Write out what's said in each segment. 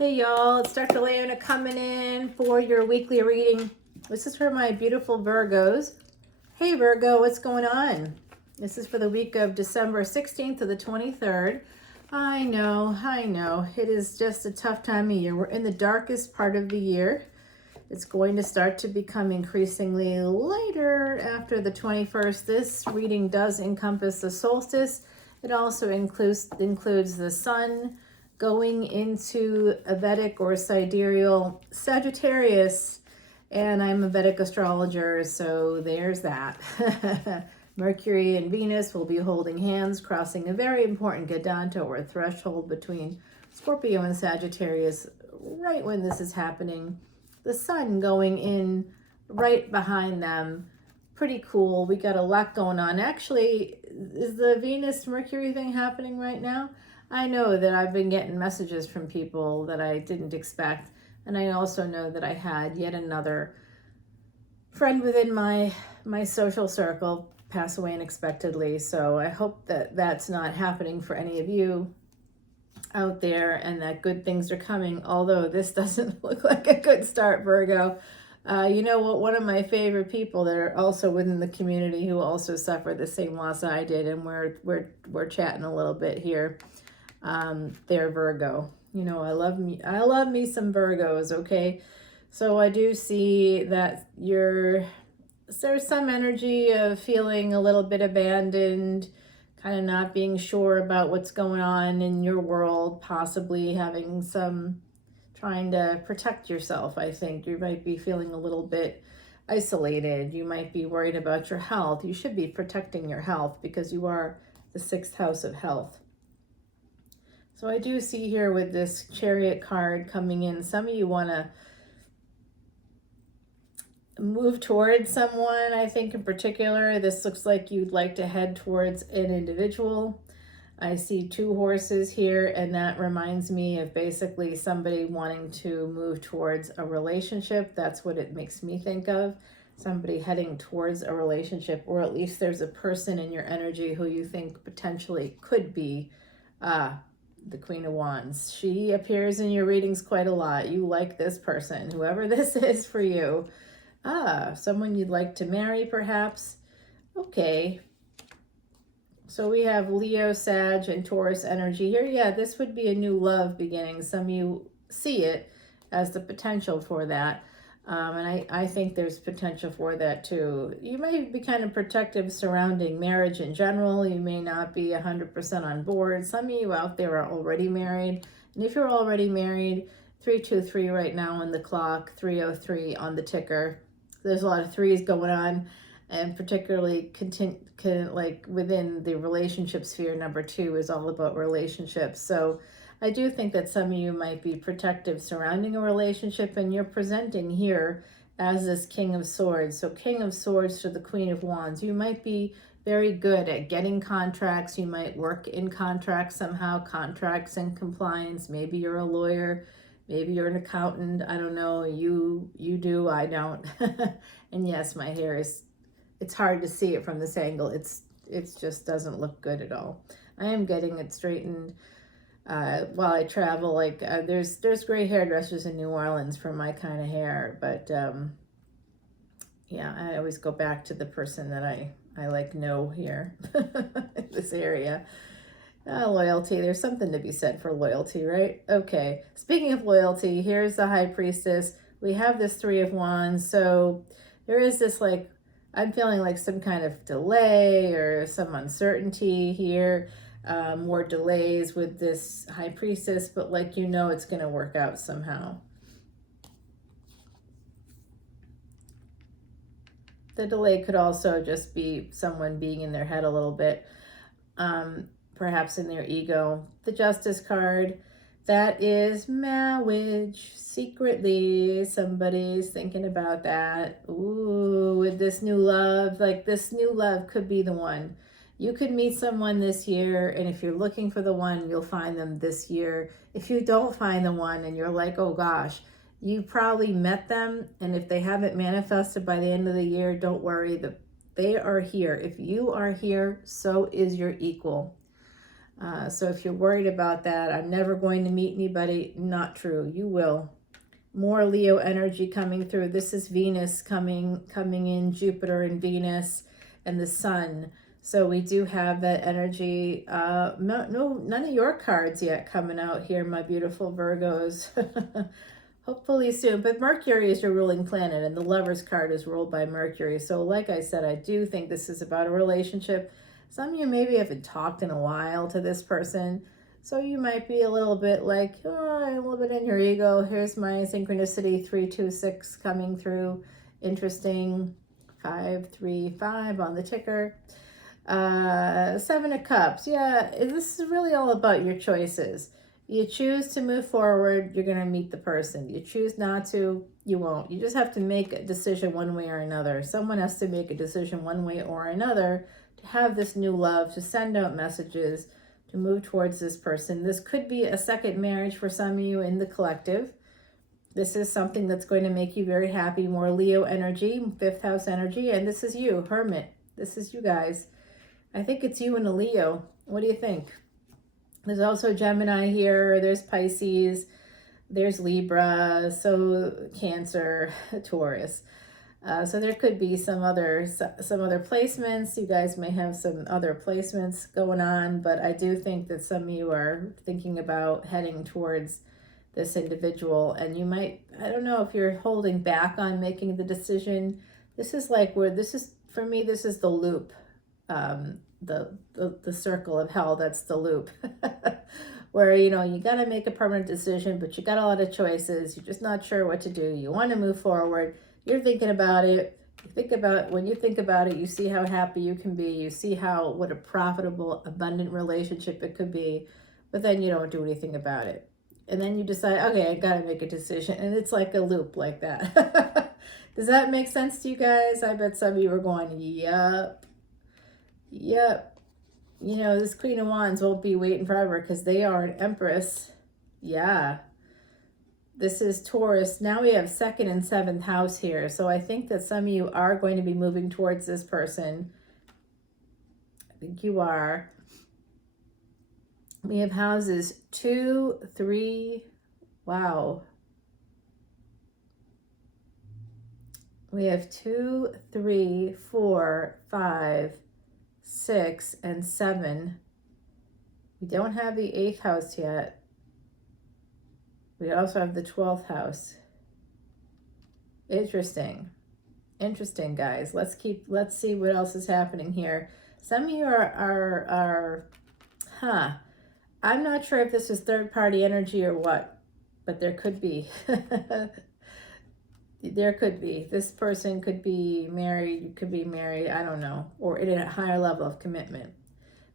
Hey y'all, it's Dr. Leona coming in for your weekly reading. This is for my beautiful Virgos. Hey Virgo, what's going on? This is for the week of December 16th to the 23rd. I know. It is just a tough time of year. We're in the darkest part of the year. It's going to start to become increasingly lighter after the 21st. This reading does encompass the solstice. It also includes the sun going into a Vedic or sidereal Sagittarius, and I'm a Vedic astrologer, so there's that. Mercury and Venus will be holding hands, crossing a very important Gadanta or threshold between Scorpio and Sagittarius right when this is happening. The sun going in right behind them. Pretty cool. We got a lot going on. Actually, is the Venus-Mercury thing happening right now? I know that I've been getting messages from people that I didn't expect. And I also know that I had yet another friend within my social circle pass away unexpectedly. So I hope that that's not happening for any of you out there and that good things are coming. Although this doesn't look like a good start, Virgo. You know what? One of my favorite people that are also within the community who also suffered the same loss I did, and we're chatting a little bit here. They're Virgo. You know, I love me some Virgos, okay? So I do see that there's some energy of feeling a little bit abandoned, kind of not being sure about what's going on in your world, possibly having some trying to protect yourself. I think you might be feeling a little bit isolated. You might be worried about your health. You should be protecting your health because you are the 6th house of health. So I do see here with this Chariot card coming in, some of you want to move towards someone. I think in particular, this looks like you'd like to head towards an individual. I see 2 horses here, and that reminds me of basically somebody wanting to move towards a relationship. That's what it makes me think of. Somebody heading towards a relationship, or at least there's a person in your energy who you think potentially could be the Queen of Wands. She appears in your readings quite a lot. You like this person, whoever this is for you. Someone you'd like to marry, perhaps. Okay. So we have Leo, Sag, and Taurus energy here. Yeah, this would be a new love beginning. Some of you see it as the potential for that. And I think there's potential for that too. You may be kind of protective surrounding marriage in general. You may not be 100% on board. Some of you out there are already married. And if you're already married, 323 right now on the clock, 303 on the ticker. There's a lot of threes going on, and particularly like within the relationship sphere, number 2 is all about relationships. So I do think that some of you might be protective surrounding a relationship, and you're presenting here as this King of Swords. So King of Swords to the Queen of Wands. You might be very good at getting contracts. You might work in contracts somehow, contracts and compliance. Maybe you're a lawyer. Maybe you're an accountant. I don't know. You do. I don't. And yes, my hair it's hard to see it from this angle. It just doesn't look good at all. I am getting it straightened while I travel. Like there's great hairdressers in New Orleans for my kind of hair, but yeah, I always go back to the person that I like know here in this area. Loyalty. There's something to be said for loyalty, right? Okay. Speaking of loyalty, here's the High Priestess. We have this 3 of Wands. So there is this like, I'm feeling like some kind of delay or some uncertainty here. More delays with this High Priestess, but like, you know, it's going to work out somehow. The delay could also just be someone being in their head a little bit, perhaps in their ego. The Justice card, that is marriage. Secretly, somebody's thinking about that. Ooh, with this new love, like this new love could be the one. You could meet someone this year, and if you're looking for the one, you'll find them this year. If you don't find the one and you're like, oh gosh, you probably met them, and if they haven't manifested by the end of the year, don't worry, they are here. If you are here, so is your equal. So if you're worried about that, I'm never going to meet anybody, not true. You will. More Leo energy coming through. This is Venus coming in, Jupiter and Venus and the Sun. So we do have that energy. No, none of your cards yet coming out here, my beautiful Virgos. Hopefully soon. But Mercury is your ruling planet, and the Lover's card is ruled by Mercury. So like I said, I do think this is about a relationship. Some of you maybe haven't talked in a while to this person. So you might be a little bit like, oh, a little bit in your ego. Here's my synchronicity, 326 coming through. Interesting. 535 on the ticker. 7 of Cups. Yeah, this is really all about your choices. You choose to move forward, you're going to meet the person. You choose not to, you won't. You just have to make a decision one way or another. Someone has to make a decision one way or another to have this new love, to send out messages, to move towards this person. This could be a second marriage for some of you in the collective. This is something that's going to make you very happy. More Leo energy, 5th house energy. And this is you, Hermit. This is you guys. I think it's you and a Leo. What do you think? There's also Gemini here. There's Pisces. There's Libra. So Cancer, Taurus. So there could be some other placements. You guys may have some other placements going on, but I do think that some of you are thinking about heading towards this individual, and you might, I don't know if you're holding back on making the decision. This is like where this is, for me, this is the loop, the circle of hell. That's the loop where, you know, you got to make a permanent decision, but you got a lot of choices. You're just not sure what to do. You want to move forward. You're thinking about it. When you think about it, you see how happy you can be. You see what a profitable, abundant relationship it could be, but then you don't do anything about it. And then you decide, okay, I got to make a decision. And it's like a loop like that. Does that make sense to you guys? I bet some of you are going, yep. You know, this Queen of Wands won't be waiting forever because they are an Empress. Yeah. This is Taurus. Now we have 2nd and 7th house here. So I think that some of you are going to be moving towards this person. I think you are. We have houses 2, 3. Wow. We have 2, 3, 4, 5, 6, and 7. We don't have the 8th house yet. We also have the 12th house. Interesting, guys. Let's see what else is happening here. Some of you are I'm not sure if this is third party energy or what, but there could be. There could be. This person could be married, you could be married, I don't know, or in a higher level of commitment.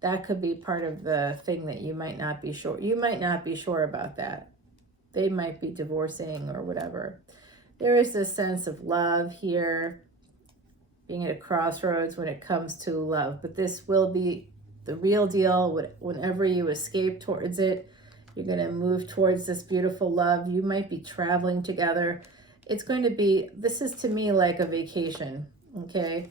That could be part of the thing that you might not be sure. You might not be sure about that. They might be divorcing or whatever. There is this sense of love here, being at a crossroads when it comes to love. But this will be the real deal. Whenever you escape towards it, you're going to move towards this beautiful love. You might be traveling together. It's going to be, this is to me like a vacation, okay?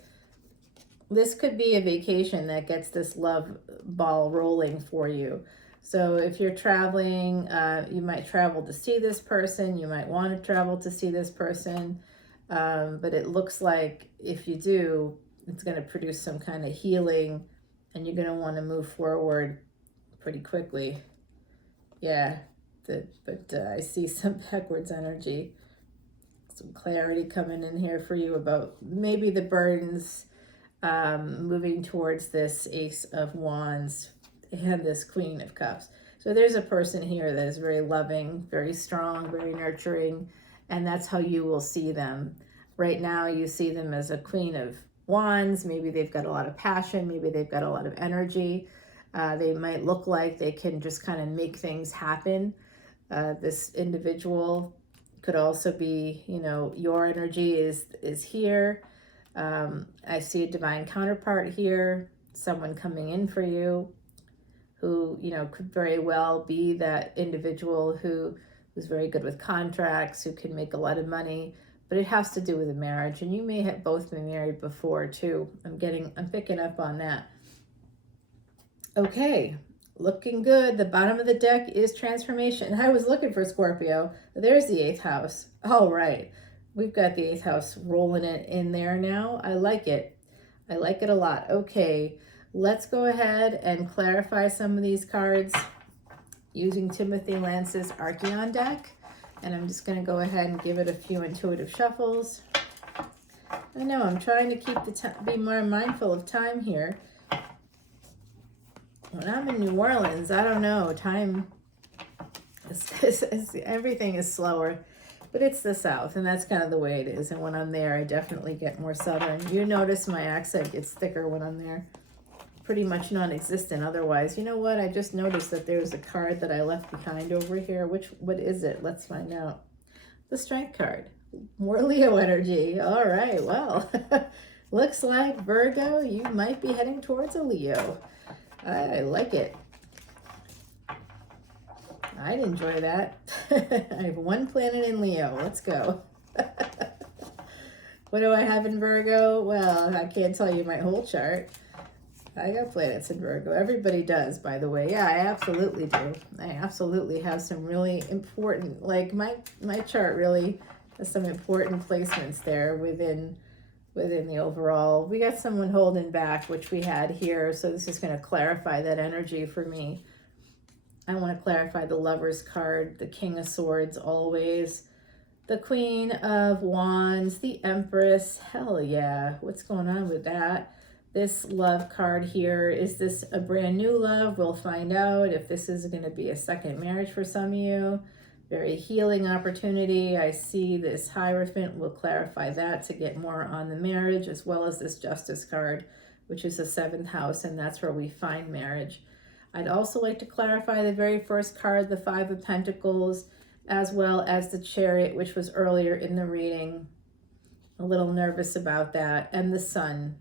This could be a vacation that gets this love ball rolling for you. So if you're traveling, you might travel to see this person. You might want to travel to see this person. But it looks like if you do, it's going to produce some kind of healing, and you're going to want to move forward pretty quickly. Yeah, but I see some backwards energy. Some clarity coming in here for you about maybe the burdens, moving towards this Ace of Wands and this Queen of Cups. So there's a person here that is very loving, very strong, very nurturing, and that's how you will see them. Right now you see them as a Queen of Wands. Maybe they've got a lot of passion, maybe they've got a lot of energy. They might look like they can just kind of make things happen. This individual could also be, you know, your energy is here. I see a divine counterpart here, someone coming in for you who, you know, could very well be that individual who's very good with contracts, who can make a lot of money, but it has to do with a marriage. And you may have both been married before too. I'm picking up on that. Okay, Looking good. The bottom of the deck is transformation. I was looking for Scorpio. There's the 8th house. All right. We've got the 8th house rolling it in there now. I like it. I like it a lot. Okay, let's go ahead and clarify some of these cards using Timothy Lance's Archeon deck. And I'm just going to go ahead and give it a few intuitive shuffles. I know I'm trying to keep be more mindful of time here. When I'm in New Orleans, I don't know, time everything is slower, but it's the South, and that's kind of the way it is. And when I'm there, I definitely get more Southern. You notice my accent gets thicker when I'm there. Pretty much non-existent otherwise. You know what? I just noticed that there's a card that I left behind over here. What is it? Let's find out. The Strength card. More Leo energy. All right, well, looks like, Virgo, you might be heading towards a Leo. I like it. I'd enjoy that. I have one planet in Leo. Let's go. What do I have in Virgo? Well, I can't tell you my whole chart. I got planets in Virgo. Everybody does, by the way. Yeah, I absolutely do. I absolutely have some really important, like my chart really has some important placements there within the overall. We got someone holding back, which we had here. So this is going to clarify that energy for me. I want to clarify the Lover's card, the King of Swords always, the Queen of Wands, the Empress. Hell yeah. What's going on with that? This Love card here. Is this a brand new love? We'll find out if this is going to be a second marriage for some of you. Very healing opportunity. I see this Hierophant. We'll clarify that to get more on the marriage, as well as this Justice card, which is the 7th house, and that's where we find marriage. I'd also like to clarify the very first card, the 5 of Pentacles, as well as the Chariot, which was earlier in the reading. A little nervous about that. And the Sun.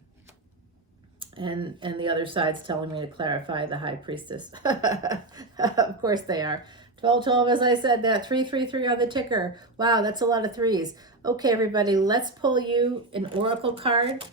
And the other side's telling me to clarify the High Priestess. Of course they are. 1212, as I said, that 333 on the ticker. Wow, that's a lot of threes. Okay, everybody, let's pull you an oracle card.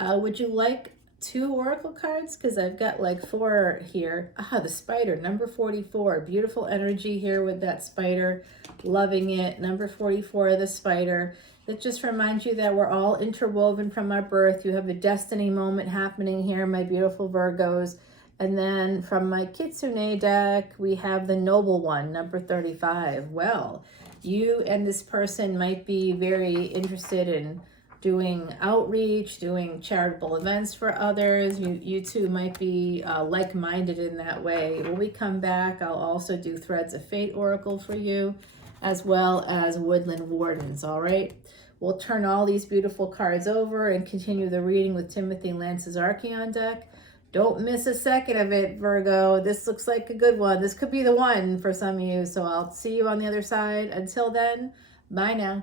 Would you like 2 oracle cards? Because I've got like 4 here. The spider, number 44. Beautiful energy here with that spider. Loving it. Number 44, the spider. That just reminds you that we're all interwoven from our birth. You have a destiny moment happening here, my beautiful Virgos. And then from my Kitsune deck, we have the Noble One, number 35. Well, you and this person might be very interested in doing outreach, doing charitable events for others. You two might be like-minded in that way. When we come back, I'll also do Threads of Fate Oracle for you, as well as Woodland Wardens, all right? We'll turn all these beautiful cards over and continue the reading with Timothy Lance's Archeon deck. Don't miss a second of it, Virgo. This looks like a good one. This could be the one for some of you, so I'll see you on the other side. Until then, bye now.